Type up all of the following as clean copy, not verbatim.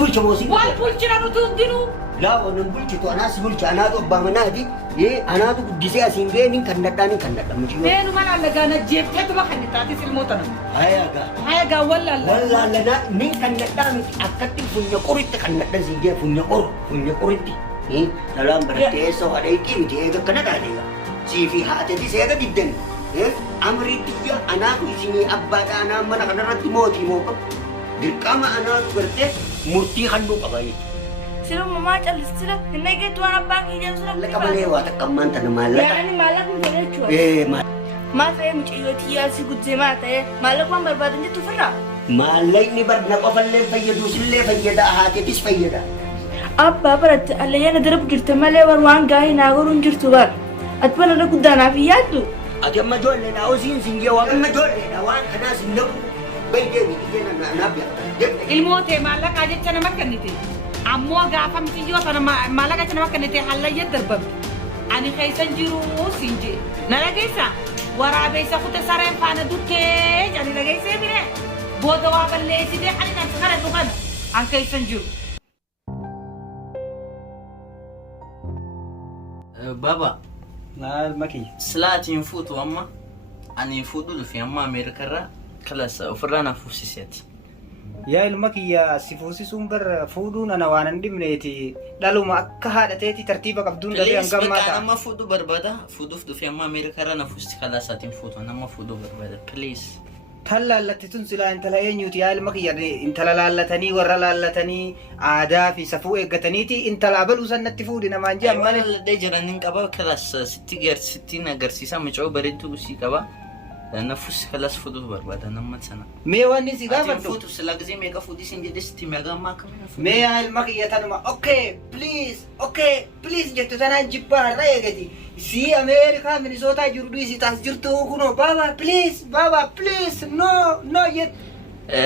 bulcha moo si Wal bulchina nuti hundinuu. Laa wannan bulchitu anaa si bulcha anaatu abbaa manaati anaatu guddisee asiin ga'e nin kan dadhaa miti. Beenu mala allagaana jeefteetuma kan itti ati silmoota nama. Hayagaa wallaallanaa nin kan dadhaa miti akkatti funya qoritti kan dadhan siin ga'e funya qoritti. Dhalaan barattee eessa hadheeqii miti eega kana taatee sii fi haatetis eega diddan amriitti anaatu isinii abbaadha anaa mana kanarratti mootii moo qabu dirqama anaatu gartee murtii halluu qaba jechuudha. Sila mama calis sila hinna gitu anak bang hijau sila. Leka malee waa takka ammaan tana maallaqa. Yaani maallaqa hin fedhe jechuudha. Maal ta'ee mucayyootii yaasii guddee maa ta'ee maallaqa waan barbaadan jettu ofirraa. Maallaqni barna qofallee fayyadu sillee fayyada haatetis fayyada. Abbaa baratte allayyaana darbu jirte malee war waan gaa'ii naa godhuun jirtu bar. Ati bana irra guddaanaaf hin yaaddu. Ati amma ijoolleedha hosiin siin jee waan amma ijoolleedha waan kanaas hin dhabu. Bayyee miidhagee naaf yaada. Ilmootee maallaqaa jecha nama kennite. Ammoo gaafa mitiyyoo sana maallaqa jecha nama kennite hallayya darbamte. Ani keessan jiru siin jee. Na dhageessa waraabessa kute sareen faana dukkee jedhani dhageessee bire. Booda waa balleessitee ani kan kana dhugan an keessan jiru. Baba. Maal maki? Silaatiin fuutu amma ani fuudhu dhufi amma Ameerikarraa kalas ofirraa na fuusiseti. Yaa ilma kiyya si fuusisuun bar fuudhuun ana waan hin dhibneeti dhaluma akka haadhateeti tartiiba qabduun dhalee hangammaa ta'a. Amma fuudhu barbaada fuudhuuf dhufi amma Ameerikarraa na fuusi kalasaatiin fuutu nama fuudhuu barbaada please. Tan laallatti tun silaa intala eenyuuti yaa ilma kiyya intala laallatanii warra laallatanii aadaa fi safuu eeggataniiti intala abaluu sannatti fuudhi namaan jee amma laalladhee jiraniin qaba kalas sitti agarsiisa mucoo bareedduu sii qaba. Nafus kalas fuudhuuf barbaada nama sana. Mee wanni si gaafadhu. Fuudhu sila gisee meeqa fuudhisin jedhesti meeqammaa kamina fuudhu. Mee yaa ilma kiyya tanuma okay please jettu tanaan jibbaa har'a eegati. Si Ameerikaa Minisootaa jiru dhiisi taas jirtu kunoo baba please no yet.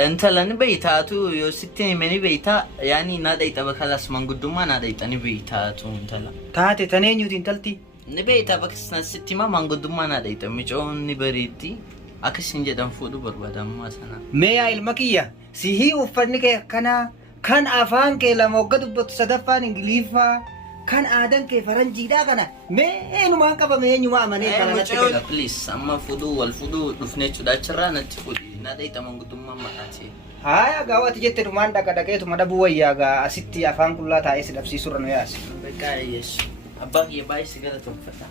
Intala ni beeytaatu yoo sitti himee ni beeytaa yaani na dhayxaba kalas manguddummaa na dhayxani beeytaatu intala. Taate tan eenyuti intalti? Ni beeytaa bakka sitti ma manguddummaa na dhayxa micoon ni bareetti akkasin jedhan fuudhu barbaadammaa sana. Mee yaa ilma kiyya si hii uffanni kee akkanaa kan afaan kee lama wagga dubbatu sadaffaan Ingiliffaa kan aadan kee faranjiidhaa kana mee eenyumaan qabame eenyuma amanee kana natti fedha. Please amma fuudhuu wal fuudhuu dhufnee chuudhaachirraa natti fuudhi na dhayxa manguddummaa maqaatee. Haya gaawati jette dhumaan dhaqeetuma dhabuu wayyaa gaa asitti afaan qullaa taa'ee si dhabsiisurra nu yaasi. Beekaa yeessu. Abbaa kiyya baay'ee si galatoomfadha.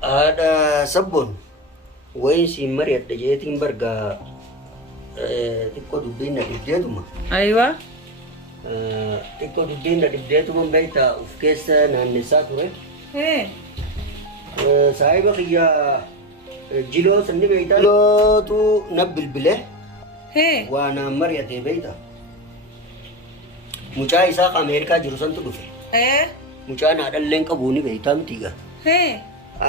Haadha sabboon wayin siin mari'adha jeetiin bargaa xiqqoo dubbiin na dhibdeetuma. Aywa. Xiqqoo dubbiin na dhibdeetuma beektaa of keessa naannessaa ture. Saahiba kiyya jiloo sanni beektaa. Jilootu na bilbilee. Waan mari'atee beektaa. Mucaa isaa Ameerikaa jiru santu dhufe. Mucaan haadhalleen qabu ni beektaa miti gaa.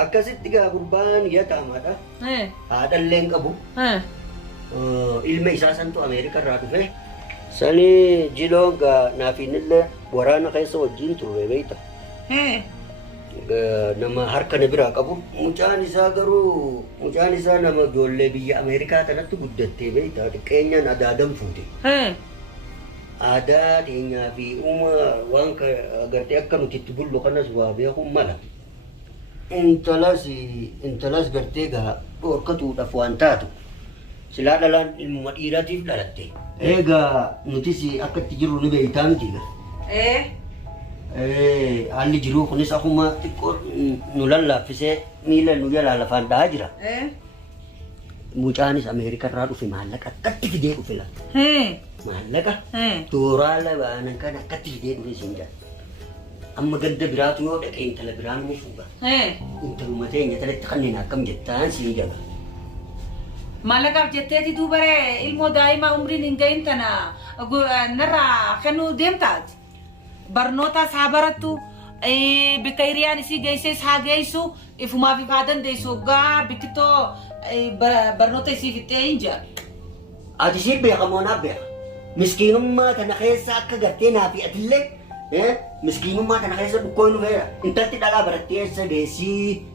Akkasitti gaa gurbaan yataamaadha. Haadhalleen qabu. Ilma isaa santu Ameerikarraa dhufe. Sani jiloon gaa naafiinillee waraana keessa wajjin turre beektaa. Nama harka na biraa qabu. Mucaan isaa garuu mucaan isaa nama ijoollee biyya Ameerikaa kanatti guddattee beektaa xiqqeenyaan adaadan fuute. Aadaa teenyaa fi waan agartee akka nuti itti bullu kanas waa beekuun mala. Intalas gartee gaa dhorkatuudhaaf waan taatu silaa dhalaan ilmuma dhiiraatiif dhalatte. Egaa nutis akka itti jirru ni beektaa miti gaa. Haalli jiruu kunis akkuma xiqqoo nu lallaaffisee miila nu jalaa lafaan dhahaa jira. Mucaanis Ameerikarraa dhufe maallaqa akkatti fidee dhufe laata. Maallaqa tooraa labaanan kan akkatti fidee dhufe siin jala. Amma ganda biraatu yoo dhaqee intala biraan mu fuudha. Intaluma teenya talatti kanneen akkam jettaan siin jala. Maallaqaaf jetteeti duubaree ilmoo daa'imaa umriin hin gahin tana narraa kennuu deemtaati. Barnoota isaa barattu bikka hiriyaan isii geessee isaa geessu ifumaaf ifaa dandeessu gaa bikkitoo barnoota isii fixee hin jira. Ati ishee beekamoo naaf beeka. Miskiinummaa kana keessa akka gartee naa fi atillee miskiinummaa kana keessa dhukkoo hin dhufeera. Intalti dhalaa barattee eessa deessii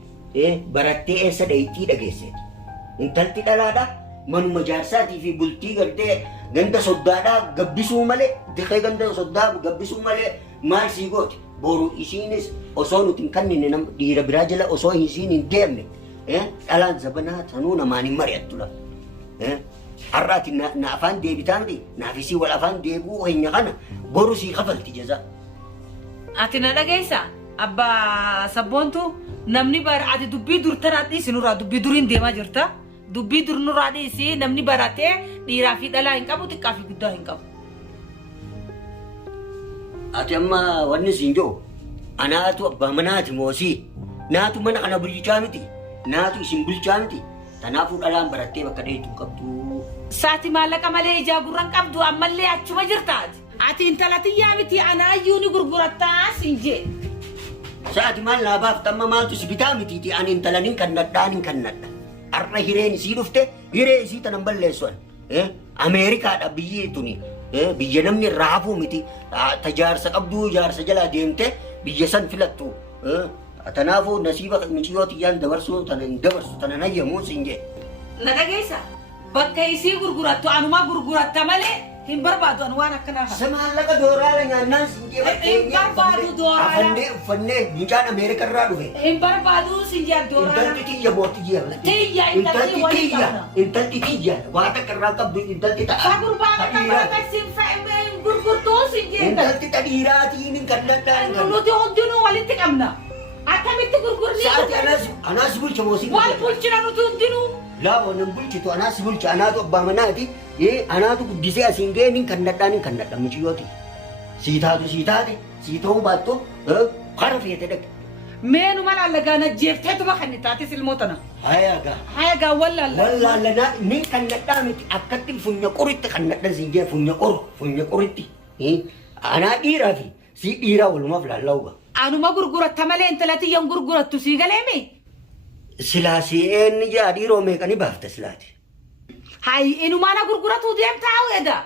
barattee eessa dhayitii dhageesseeti. Intalti dhalaadha manuma jaarsaatii fi bultii gartee ganda soddaadhaa gabbisuu malee diqee ganda soddaa gabbisuu malee maal sii gooti boru isiinis osoo nuti hin kannine nama dhiira biraa jala osoo isiin hin deemne dhalaan zabanaa tanuu namaan hin mari'attu lafa. Har'aati na afaan deebitaa miti naafisii wal afaan deebuu keenya kana boru sii kafalti jazaa. Ati na dhageessa abbaa sabboontu namni bara ati dubbii dur tanaatti isinurraa dubbii duriin deemaa jirta. Dubbii dur nurraa dhiisi namni baratee dhiiraa fi dhalaa hin qabu xiqqaa fi guddaa hin qabu. Ati amma wanni siin jiru anaatu abbaa manaati moosii naatu mana kana bulchaa miti naatu isin bulchaa miti tanaafuu dhalaan barattee bakka dheetu qabdu. Saati maallaqa malee ijaa gurran qabdu ammallee achuma jirtaati. Ati intala tiyyaa miti anaayyuu ni gurgurattaa siin jee. Saati maal naabaaf tamma maaltu si bitaa mitiiti ani intalaniin kannadhaan hin kannadha. Har'a hireen isii dhufte hiree isii tanan balleessuan. Ameerikaadha biyyi tuni. Biyya namni irraa hafuu miti. Tajaarsa qabduu jaarsa jalaa deemte biyya san filattu. Tanaafuu nasiiba miciyoo tiyyaan dabarsuu tanan dabarsu tanan hayyamuu siin jee. Na dhageessa bakka isii gurgurattu anumaa gurguratta malee hin barbaadu anu waan akkanaa kana. Maallaqa dooraala nyaannaan siin jee Hin barbaadu dooraala. Afannee uffannee mucaan Ameerika irraa dhufe. Hin barbaadu siin jee dooraala. Intalti tiyya mootii Tiyya intalti walii qabna. Intalti tiyya waa takka irraa qabdu intalti ta'a. Fagurbaa akka barata siin fa'ee gurgurtuu siin jee. Intalti dhadhiiraatiin hin kannadhaan. Nuti hundinuu walitti qabna. Akkamitti gurgurni? Saati anaas bulcha moosii. Wal bulchina nuti hundinuu. Laafoo nan bulchitu anaas bulcha anaatu abbaa manaati. Anaatu guddisee asiin ga'een hin kannadhaan muciyyooti. Sii taate sii ta'uu baattu kara feete dhaqe. Meenu mala allagaana jeefteetuma kan inni taatis ilmootana. Hayagaa. Hayagaa wallaalla. Wallaallanaa ni kannadhaa miti akkatti funya qoritti kannadhan siin jee funya qoritti. Anaa dhiiraa fi sii dhiiraa walumaaf laalla'uuga. Anuma gurguratta malee intala tiyyan gurgurattu sii galeemi. Silaasii eenni jaa dhiiroo meeqani baafta silaati. Hayi inumaana gurguratuu deemtaa weeda.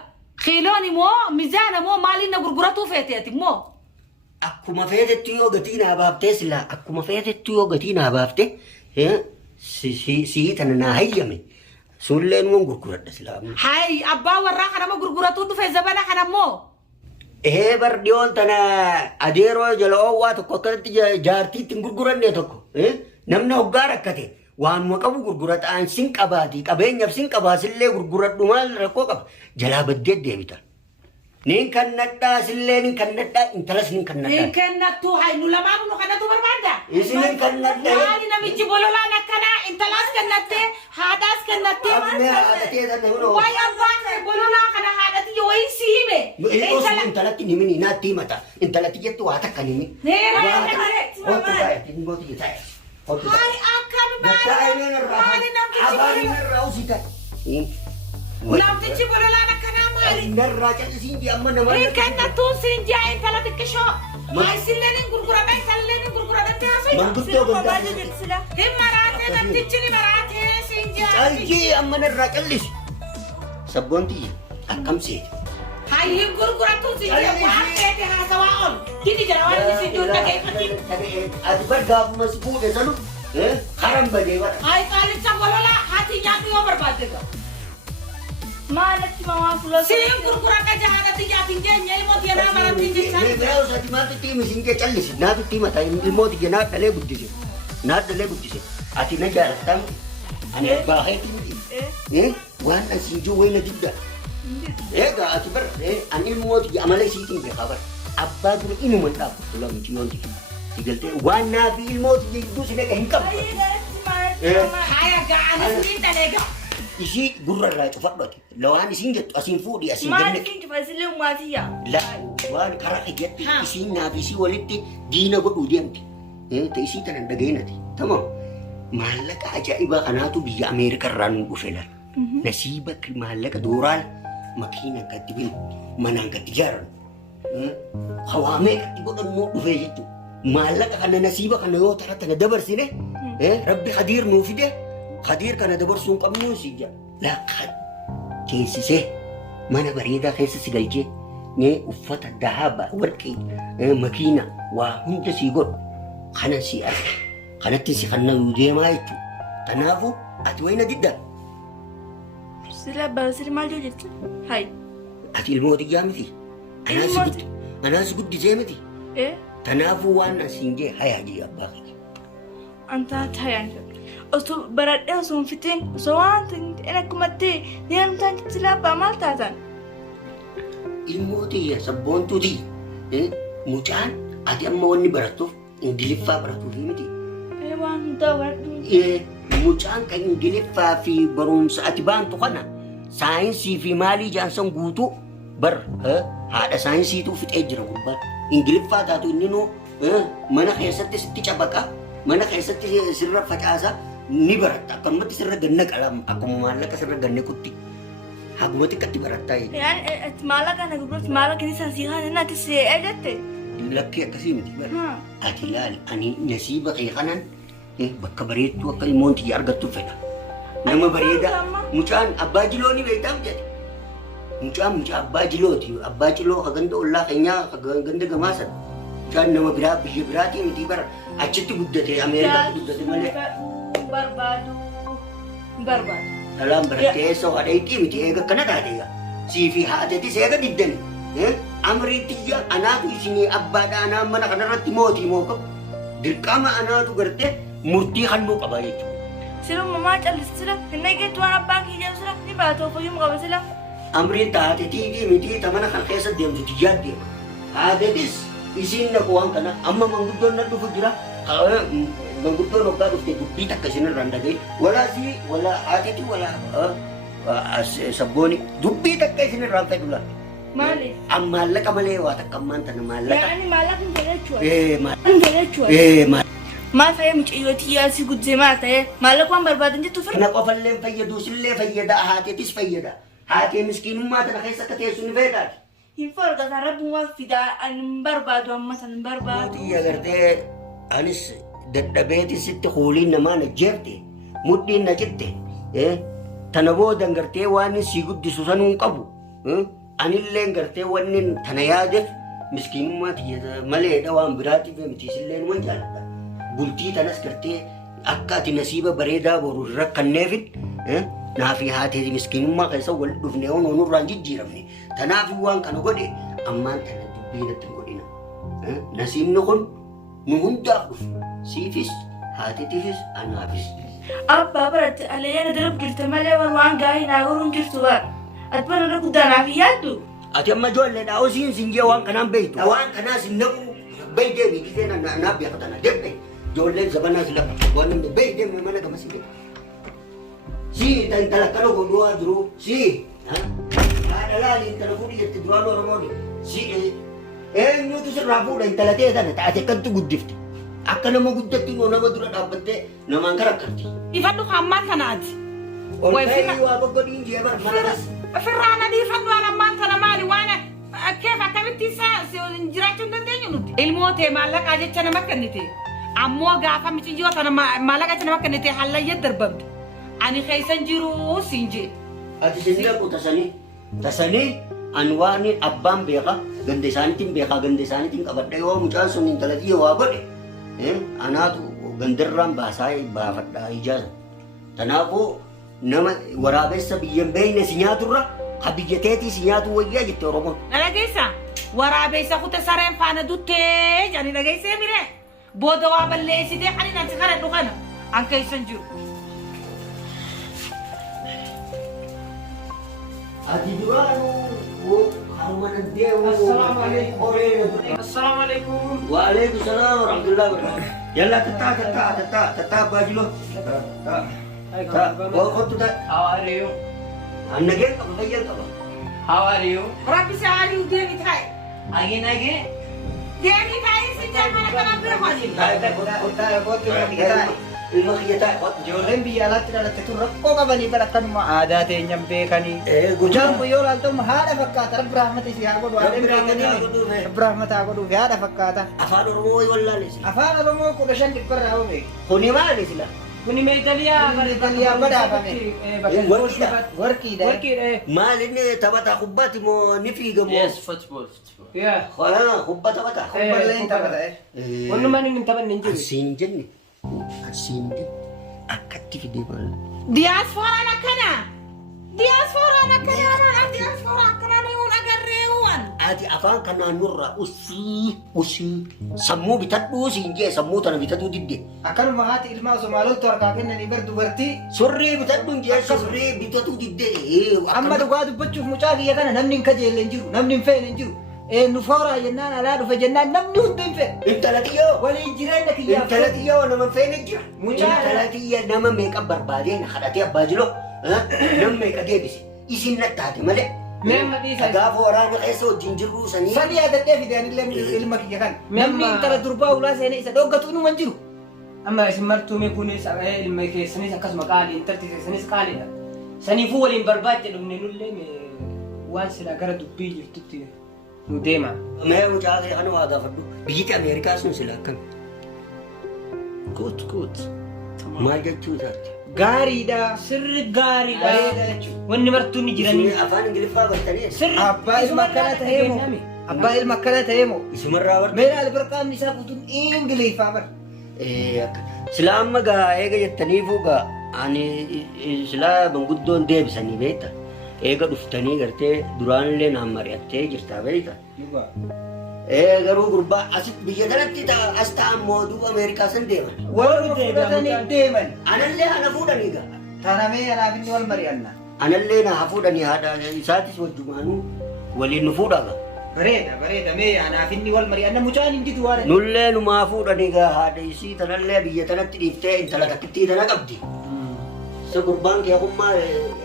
Kiiloon immoo mizaana immoo maaliin na gurguratuu feeteeti immoo. Akkuma feetettu yoo gatii naa baaftee silaa akkuma feetettu yoo gatii naa baafte sii tana naa hayyame sulleen waan gurguradha silaa. Hayi abbaa warraa kanama gurguratuu dhufe zabana kana immoo. Bar dhiyoon tana adeeroo jala oowwaa tokko akkatti jaartiitti hin gurguranne tokko namni hoggaa rakkate waanuma qabu gurgurataan sin qabaati qabeenyaaf sin qabaasillee gurguradhu maal rakkoo qaba jalaa baddee deebita. Nin kannadhaa sillee nin kannadhaa intalas nin kannadhaa. Nin kannattuu hayi nu lamaan nu kannatu barbaadda. Isin nin kannadhaa. Maali namichi bololaan akkanaa intalas kannattee haadhaas kannattee. Abnee haadhatee sana yoo. Wayi abbaan bololaa kana haadhati yoo wayi siime. Intalatti nimini naatti himata intalatti jettu waa takka nimi. Neera Hai akkan maali namtichi bololaan akkanaa maali? Narraa calisiin jee amma nama. Hin kannattuun siin jee intala xiqqishoo. Maayisilleen hin gurguradha intalleen hin gurguradha taasisa. Manguddoo guddaa. Hin maraatee namtichi ni maraatee siin jee. Calqii amma narraa callisi. Sabboontii akkam seeti. Hayi hin gurgurattuun siin jee waan feete haasawaa ol. Gidi jira waan inni siin jiru dhageeffatiin. Ati bargaafuma si fuudhe sanu haram badee bara. Hayi qaalicha bololaa haati nyaatu yoo barbaadde gaa. Maalatti mamaa fuula Siin gurguradha jahaadhatti jaatiin jeenye ilmooti yanaa marattiin jechaan. Biraa usaati maaltu tiimi siin jee callisi naatu tiimata ilmooti jee naaf dhalee guddise. Naaf dhalee guddise. Ati na jaalattam. Ani abbaa keetii miti. Waan asiin jiru wayna didda. Egaa ati bar ani ilmooti amala isiitiin beekaa bar. Abbaa dura inuma dhaabu fuula muciyyoon jee. Digaltee waan naafi ilmooti jidduu si dhaqa hin qabu. Haya ga'anis ni dhaleega. Isi gurrarraa cufadhooti. Lawaan isiin jettu asiin fuudhi asiin Maal ganne. isin cufasillee umaatiyyaa? La waan karaa ijatti isiin naaf isii walitti diina godhuu deemti. Ta isii tanan dhageenati. Tamam. Maallaqa ajaa'ibaa kanaatu biyya Ameerikaa irraa nu dhufe laal. Nasiiba maallaqa dooraal makiina gatti binu manaan gatti ijaaran. Hawaamee gatti godhannoo dhufee jechuudha. Maallaqa kana nasiiba kana yoo tana dabarsine rabbi hadiir nuu fide. Hadir kana dabarsuun qabnu si jaa laqad keessisee mana bareedaa keessa si galchee uffata dahaba warqii makiina waa hunda si godhu kana si arge Kanatti si kan nuu deemaa jechuudha. Kanaafuu ati wayina diddaa. Sila baasiri maal yoo jettu? Hai. Ati ilmoo xiyyaa miti. Anaas guddisee miti. Kanaafuu waan asiin jee hayaa jee abbaa kee. Anta tayaan. Osoo baradhee osoo hin fitiin osoo waan ta'in akkumatti deemtaan sila abbaa maal taatan? Ilmoo xiyya sabboontuu xiyya. Mucaan ati amma wanni barattuuf Ingiliffaa baratuufi miti. Waan hundaa baradhu. Mucaan kan Ingiliffaa fi barumsa ati baantu kana saayinsii fi maalii jaansan guutuu bar haadha saayinsiituu fixee jira gubbaatti. Ingiliffaa taatu inni noo mana keessatti sitti cabaqa mana keessatti sirra facaasaa ni baratta akkanumatti sirra ganna qalama akkuma maallaqa sirra ganne kutti haguma xiqqatti barattaa Yaani maallaqa na gurguratu maallaqa ni saasii haan inni ati si eegatte. lakkii akkasii miti bara ati ilaali ani nasiiba kee kanan bakka bareedduu akka ilmoon tiyya argattuuf fedha. Nama bareedaa mucaan abbaa jiloo ni beektaam jedhe. Mucaan abbaa jilooti. Abbaa jiloo ka ganda ollaa keenyaa ka ganda gamaasan. Mucaan nama biraa biyya biraatii miti bara achitti guddate Ameerikaatti guddate malee. Barbaadu. Salaan barattee eessoo hadheetii miti eega akkana taateega. Sii fi haatetis eega diddani. Amriitiyya anaatu isinii abbaadha anaa mana kanarratti mootii moo qabu. Dirqama anaatu gartee murtii halluu qaba jechuudha. Sila mamaa callisira hin eegeetu waan abbaan kiyyaa sila ni baatoo fayyum qaba sila. Amriin taatetii miti tamana kan keessa deemtu tiyyaa deema. Haatetis isiin naqu waan kana amma manguddoon na dhufu jira. Manguddoon waggaa dhufte dubbii takka isinirra hin dhagaye. Walaasii wala haatetii wala sabbooni dubbii takka isinirraa hin fedhu laata. Maali? Maallaqa malee waa takka ammaan tana maallaqa. Yaani maallaqa hin jedhachuudha. Maal fayyee mucayyootii yaasii guddisee maal ta'ee maallaqa waan barbaadan jettu firra. Kana qofallee fayyadu sillee fayyada haatetis fayyada. Haatee miskiinummaa tana keessa akka teessu ni fayyadaati. Hin forgata rabbiin waan fidaa ani hin barbaadu amma sana hin barbaadu. Mootii agartee anis dadhabeeti sitti kuuliin namaa na jeefte mudhiin na citte tana booda gartee waan si guddisu sanuu qabu. Anillee gartee wanni tana yaadeef miskiinummaa tiyya maleedha waan biraatiif miti silleen waan jaalladha. Bultii tanas gartee akka ati nasiiba bareedaa boru rakkanneefit naafi haatee miskiinummaa keessa wal dhufne onurraan jijjiiramne. Tanaaf waan kana godhe ammaan tana dubbii natti hin godhina. Nasiibni kun nu hundaaf dhufu. Siifis haateetiifis anaafis. Abbaa baratte alayyaana darab jirte malee waan gaarii naa goruun jirtu bara. Ati mana irra guddaanaaf yaaddu. Ati amma ijoolleedha hojiin siin jee waan kanaan beektu. Waan kanaas naqu beeydee biqiltee naaf beekatana deemte. Ijoolleen zabanaas lafa waan namni beeydee mana gama siin. Si intala kana godhuwaa jiru si. Haadha laali intala fuudhi jette duraan Oromooni. Si eenyutu sirraa fuudha intala ta'e sana taate kantu guddifte. Akka nama guddatti immoo nama dura dhaabbattee namaan karakkarti. Ifadhu hammaan kanaati. Olka'ii waa goggodhiin jee bara manaas. Firraana dhiifadhu waan ammaan tana maali waan keef akkamitti jiraachuu hin dandeenyu nuti. Ilmoo ta'e maallaqaa jecha nama kennite. Ammoo gaafa michiyyoo tana maallaqa jecha nama kennite hallayyee darbamte. Ani keessan jiru siin jee. Ati sin dhaqu tasanii an waan abbaan beeka ganda isaaniitiin beekaa ganda isaaniitiin qabadha yoo mucaan sun intalati waa godhe anaatu gandarraan baafadhaa ijaaza. Kanaafuu nama waraabessa biyyan beeyne si nyaaturra ka biyyateetii si nyaatu wayyaa jette Oromoon. Na dhageessa waraabessa kuta sareen faana duttee jani dhageessee mire booda waa balleessitee kan inni kana dhukana an keessan jiru. Ati duraanuu haruma nandeewu. Assalamu alaikum. Waalaikum salaam warahmatullahi wabarakatuh. Yalla tattaa baajiloo. How are you? Annageen qaba fayyan qaba. How are you? Rabbi sa'aaliu deemi taa'e. Again? Deemi taa'e si jaamana kana bira hoji. Ilma kiyya taa'e. Ijoolleen biyya alaatti dhalatte tun rakkoo qabanii bara akkanuma aadaa teenyaan beekanii. Guddaan kun yoo ilaaltamu haadha fakkaata. Rabbi rahmata isii haa godhu. Rabbi rahmata haa godhuuf haadha fakkaata. Afaan Oromoo wallaalesi. Afaan Oromoo 15 dhibbarraa hoo beeku. Kuni maali sila? Kuni meedaliyaa badhaafame. Warqiidha. Maal inni taphataa kubbaati moo ni fiigamoo? Yes, football. Kubba taphataa. Kubballee hin taphata. Wannumaan inni hin taphanne hin jiru. Asiin jenne Asindi akkatti fidee maal? Diasporaan akkana. Diasporaan akkana. Diasporaan akkana ni un agarreewwan. Ati afaan kanaan nurraa usii sammuu bitadhuu siin jee sammuu tana bitadhuu didde. Akkanuma haati ilmaa Somaalota harkaa kennanii bar dubartii. Surree bitadhuun jee surree bitadhuu didde. Amma dhugaa dubbachuuf mucaa kiyya kana namni hin kajeelle hin jiru, namni hin feene hin jiru. Nu fooraa jennaan alaa dhufe jennaan namni hundi hin feene. Intala xiyyoo. Waliin jireenya kiyyaaf. Intala xiyyoo nama hin feene jira. Mucaa intala xiyya nama meeqa barbaadee na kadhatee abbaa jiloo. Nama meeqa deebise. Isin na taate malee. Meemma dhiisa. Gaafa waraana keessa wajjin jirruu sanii. Sani yaadadhee fideen illee ilma kiyya kana. Namni intala durbaa ulaa seenee isa dhoggatu inuma hin jiru. Amma isin martuume kunis ilma keessanis akkasuma qaali intalti keessanis qaaliidha. Saniifuu waliin barbaadde dhufne nullee waan sila gara dubbii jirtutti nu deema. Mee mucaa kee kana waa gaafadhu. Biyyi Ameerikaa sun sila akkam. Good. Maal jechuu isaati? Gaariidha. Sirri gaariidha. Bareeda jechuudha. Wanni martuunni jiranii. Isin afaan Ingiliffaa bartanii? Sirri. Abbaa ilma akkana ta'ee moo? Abbaa ilma akkana ta'ee moo? Isumarraa warra. Meeshaa albarqaamni isaa guutuun Ingiliffaa bar. Sila amma gaa eega jettaniifuu gaa ani sila manguddoon deebisanii beekta. Eega dhuftanii gartee duraanillee naan mari'attee jirtaa beekta. Garuu gurbaa asitti biyya kanatti as ta'an mooduu Ameerikaa san deeman. Warra fudhatanii deeman. Anallee ana fuudhanii gaa. Tanamee anaaf inni wal mari'anna. Anallee na fuudhanii haadha isaatis wajjumaanuu waliin nu fuudha gaa. Bareeda mee anaaf inni wal mari'anna mucaan hin jitu waan. Nullee numaa fuudhanii gaa haadha isii tanallee biyya kanatti dhiiftee intala takkittii tana qabdi. Isa gurbaan kee hummaa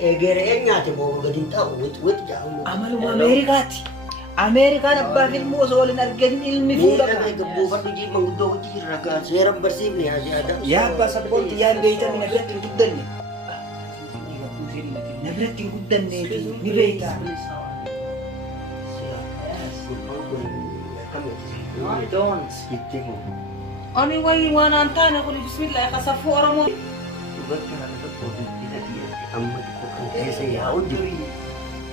eegeree nyaate moo gadi hin ta'u wati jaa'u. Amaluma Ameerikaati. Ameerikaan abbaaf ilmoo osoo waliin argin ilmi fuudha. Buufadhu jii manguddoo hojii jirra gaa seeran barsiifne yaa Yaa abbaa sabboonti yaa beeytan na biratti hin guddanne. Na biratti hin guddanne ni beeyta. Ani wayi waan aan taane kuni bismillah kasafuu Oromoo.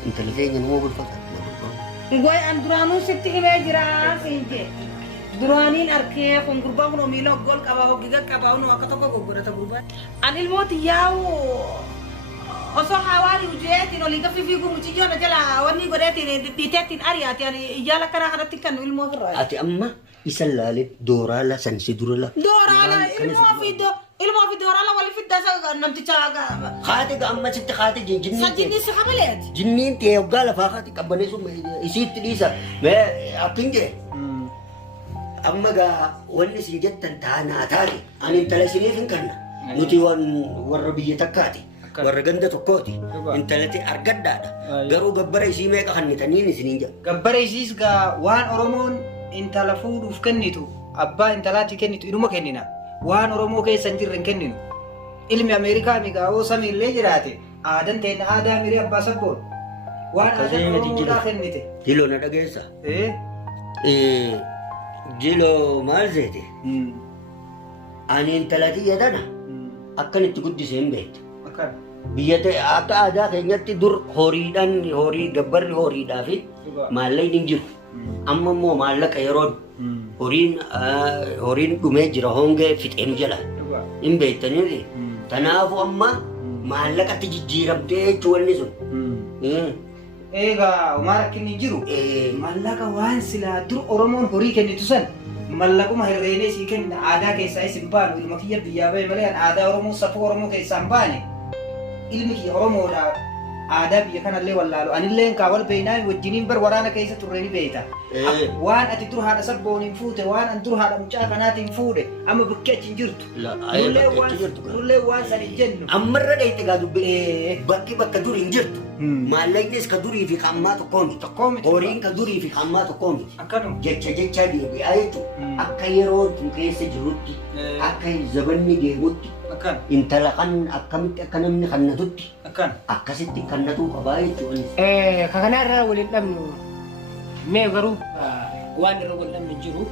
Intala teenya nama bulfata. Ngoy an duraanuu sitti himee jira siinje. Duraaniin arkee kun gurbaa kun miila gol qaba hoggiga qaba unu akka tokko goggodata gurbaa. An ilmooti yaa'u osoo hawaari ujeetiin olii gaffi fiiguu muciyyoo na jala wanni godheetiin dhiiteettiin ari'aati ani iyyaala kanaa kanatti kan ilmoo irraa. Ati amma isa laalee dooraala sansi durala. Dooraala ilmoo fi dooraala wali fidda namticha. Haati amma sitti haati jinniin. Sajjinni si qabaleeti. Jinniin ta'e hoggaa lafaa haati qabbanee sun isiitti dhiisa. Akkin jee. Amma gaa wanni isin jettan taanaa taate ani intala isiniif hin kanna. Nuti warra biyya takkaati. Warra ganda tokkooti. Intalati argaddaadha. Garuu gabbara isii meeqa kannitaniin isiniin jedha. Gabbara isiis gaa waan Oromoon intala fuudhuuf kennitu abbaa intalaatti kennitu inuma kennina. Waan Oromoo keessa hin jirre hin kenninu. Ilmi Ameerikaa migaa'oo samiillee jiraate aadaan ta'e aadaa miree abbaa sabboon. Waan aadaa Oromoodhaa kennite. Jiloo na dhageessa. Jiloo maal seete? Ani intalati yadana akkanitti guddisee hin beektu. Biyya akka aadaa keenyatti dur horii gabbarri horiidhaa fi maallaqni hin jiru. Amma immoo maallaqa yeroon horiin dhumee jira hongee fixeen jala. Hin beektanii tanaafu amma maallaqatti jijjiiramtee jechuun wanni sun. Egaa Umar akkin hin jiru maallaqa waan silaa dur Oromoon horii kennitu san mallaquma hirreenee sii kenna aadaa keessaa isin baanu ilma kiyya biyyaa bahe malee aadaa Oromoo safuu Oromoo keessaa hin baane. Ilmi kiyya Oromoodha aadaa biyya kanallee wallaalu anillee kaawal beeynaa wajjiniin bar waraana keessa turre ni beeyta. Waan ati dur haadha sabbooniin fuute waan an dur haadha mucaa kanaatiin fuudhe amma bukkee achi hin jirtu. Nullee waan san hin jennu. Ammarra dheeyte gaa dubbee bakka durii hin jirtu. Maallaqnis ka durii fi hammaa tokkoo miti. Horiin ka durii fi hammaa tokkoo miti. Jecha deebi'aa jechuudha. Akka yeroo tun keessa jirutti akka zabanni deemutti intala kan akkamitti akka namni kannatutti akkasitti kannatuu qabaa jechuudha. Kana irraa waliin dhabnu mee garuu waan irra waliin dhabnu jiru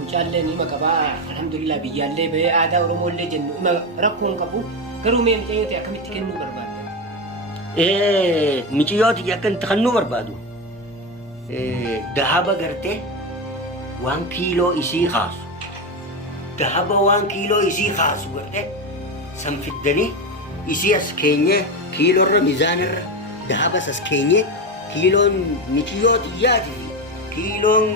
mucaallee nima qabaa alhamdulillah biyyaallee bahee aadaa Oromooillee jennu ima rakkoon qabu garuu mee mucayyooti akkamitti kennuu barbaadda? Mucayyooti akkamitti kennuu barbaadu? Dahaba gartee waan kiiloo isii kaasu dahaba waan kiiloo isii kaasu garte san fiddanii isii as keenye kiiloorra miizaanirra dahabas as keenye kiiloon michiyyoo xiyyaati fi kiiloon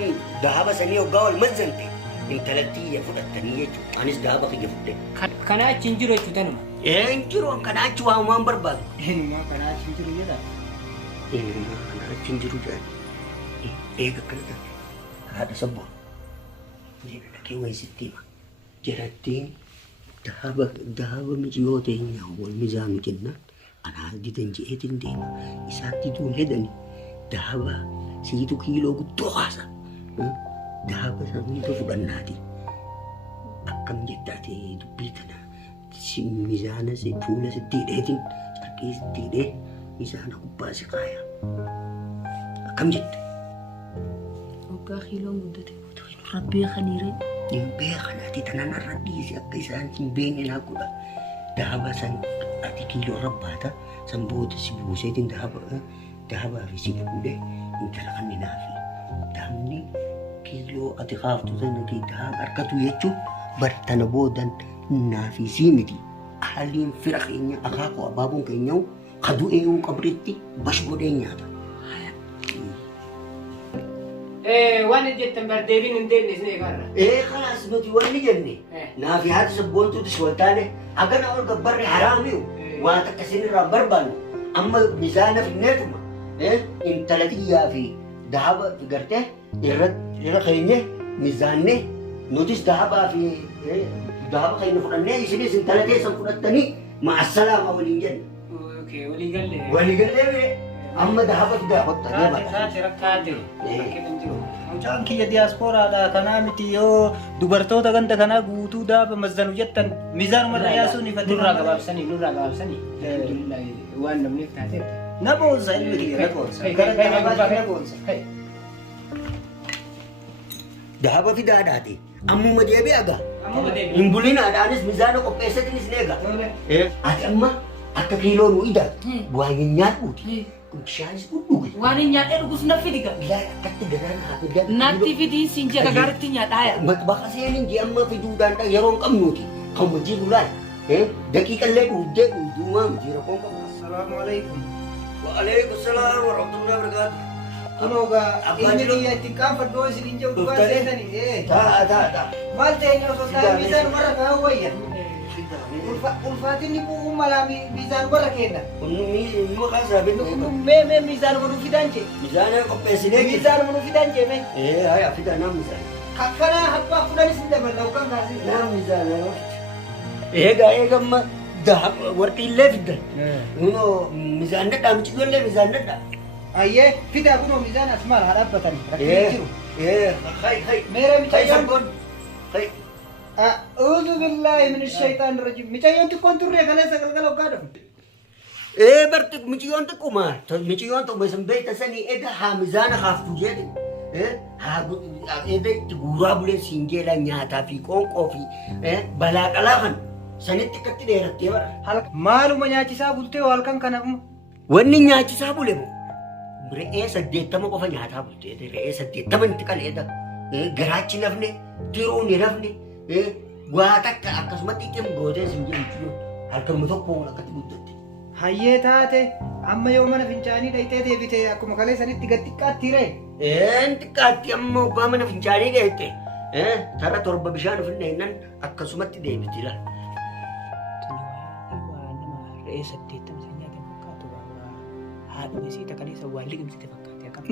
dahaba sanii hoggaa wal mazzante intalattii fudhattanii jechuudha. Anis dahaba kiyya fudhe. Kanaa achi hin jiru jechuudha numa. Hin jiru kanaa achi waamumaan barbaadu. Eenyumaa kanaa achi hin jiru jedha. Kanaa achi hin jiru jedhan. Eega akkana taate haadha sabboo. Jeena dhaqee wayisitti hima. Jedhattiin dahaba michiyyoo teenya wal mizaanu jennaan anaa didan je'eetiin deema. Isaatti duun hedani dahaba siitu kiiloo guddoo kaasa. Dahaba saniitu fudhannaati. Akkam jettaate dubbii tana miizaana fuula sitti hidheetiin carqii sitti hidhee miizaana gubbaa si kaaya. Akkam jette? Waggaa kiiloon guddate rabbii kaniire. Hin beekanaati tanan irra dhiisi akka isaan hin beekne naa godha. Dahaba san ati kiiloo rabbaata san booda si buuseetiin dahabaa fi si fuudhee intala kanneenaa fi dahabni kiiloo ati kaaftu sana dahaba harkatu jechuun bartana boodan naa fi sii miti. Haliin fira keenya akaakuu abaaboon keenyaa'u kadu'ee qabritti bash godhee nyaata. Waan jettan bardeebiin hin deemne isin eegarra. Kanaas nuti wanni jenne naa fi haati sabboontuutis wal taane hagana ol gabbarre haraamiyu waan takka isinirraa barbaannu amma miizaana finneetuma intala xiyyaa fi dahaba gartee irra keenye miizaanne nutis dahabaa fi dahaba keenya fudhannee isinis intala teessan fudhattanii ma'assalaama waliin jenne. Walii galle. Walii gallee amma dahaba fidaa hottanii Taate rakkaate. Mucaan kiyya diyaaspooraadha kanaa miti yoo dubartoota ganda kanaa guutuu dahaba mazzanu jettan miizaanumarra yaasuun ifatte. Nurraa gabaabsanii. Waan namni taateef. Na boonsa ilmi kiyya na boonsa. Na boonsa. dahaba fidaadhaati. Ammuma deebi'e agaa. Amma deebi'e. Hin bulinaadhaanis miizaana qopheessatinis ni eega. Ati amma akka kiiloo nu idaatu waan hin nyaadhuuti. Bishaanis dhudhuuge. Waan hin nyaadhee dhugus na fidi gaa. Bilaa akkatti garaan haa fidaa. Natti fidii siin jedha gaaritti nyaadhaa yaa. Bakka seenin jee amma fiduudhaan yeroo hin qabnuuti. Kan wajjin bulaan. Daqiiqallee dhuudee dhuuduumaa miti rakkoon qabu. Assalaamu alaikum. Waalaikum salaam wa rahmatullahi wa barakatuh. Kunoo gaa inni kiyya itti qaanfadhoo isin hin jiru dhugaa seetanii. Taa. Maal ta'e osoo taa'e miizaan warra kaa wayya. Ulfaatinni bu'uun malaa miizaan warra kenna. Kunnu kaasaa bitu. Mee miizaan godhuu fidaan jee. Miizaana qopheessinee jira. Miizaan godhuu fidaan jee mee. Haa fidaa nama miizaana. Akkanaa habbaa fudhanis hin daballa hoggaan kaasee. Nama miizaana. Eegamma warqiillee fiddan. Kunoo miizaan dadhaa michiyyollee miizaan dadhaa. Ayyee fidaa kunoo miizaan as maal haa dhaabbatani. Rakkoo jiru. Hai. Meera michayyoon. Hai. أعوذ بالله من الشيطان الرجيم. مچايون تكون توري كلا سكال وكادم. برتك مچيون تكوما. مچيون تو بسم بيت سني إذا حامزانا خافتو جد. ها إذا تقورا بله سينجيلا نياتا في كون كوفي. بلا كلاهن. سني تكتي ديرتي ورا. هل مالو منياچي سابولتي والكان كانم. وني نياچي سابوله بو. رئيس الديتما كوفا نياتا بولتي. رئيس الديتما انتقال إذا. غراچي نفني. تيروني نفني. Waa takka akkasumatti ittiin gootee sin jedhu halkanuma tokkoon akkatti guddatti. Hayyee taate amma yoo mana fincaanii dhayitee deebite akkuma kalee sanitti gad xiqqaatti ree. Xiqqaatti amma obbaa mana fincaanii geette. Tara torba bishaan ofinna hinnan akkasumatti deebiti la. Re'ee 80 nyaata fakkaatu haadhuma isii takkalee sawwaa liqimsite fakkaate akkam.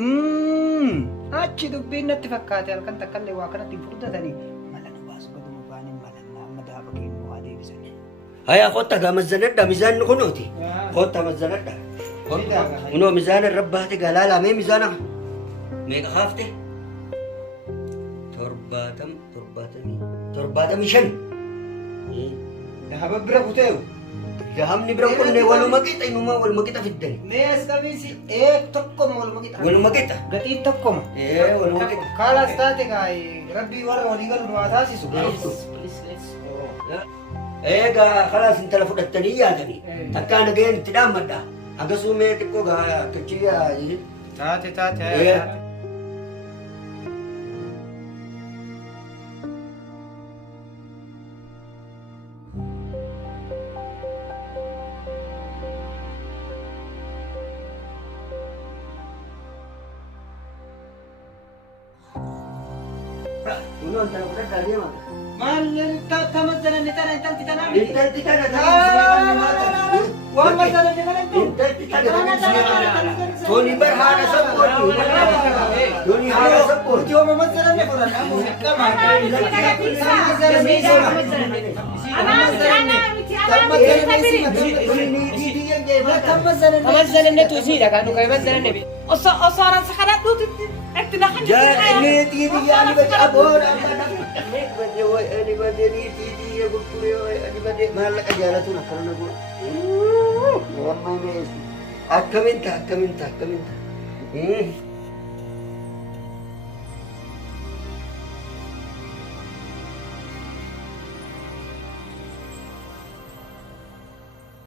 Achi dubbiin natti fakkaate halkan takkallee waa kanatti hin furdatanii. Haya kota gamazanadda mizan kunuti. Kota mazanadda. Kuno mizan rabbati galala me mizana. Me khafte. Torbatam shan. Dahaba bira kuteu. Dahamni bira kunne walu makita inuma walu makita fiddani. Me askamisi tokko walu makita. Walu makita. Gati tokko. Walu makita. Kala state kai rabbi warra waligal nu atasisu. Egaa خلاص انت لفقدتني يادني تكان جاي تدام مدا اقسو مي تكو غا كچيا تاتي tana fudhadhaa deema. Maal tamassalan tana intalti tana. Intalti kana Waan massalan tana intalti kana Toni bar haadha sabbooti. Toni haadha sabbooti. Jooma massalan ne fudhadha. tamassalannetu isiidha kan dhuka massalanne osoo sakadhadhuuti itti lahan Neetii biyyaa ni aboon ani badee niitii biyya gurguree ani badee maallaqa jaalatuun akkana na godhu. Akkamiin ta'a.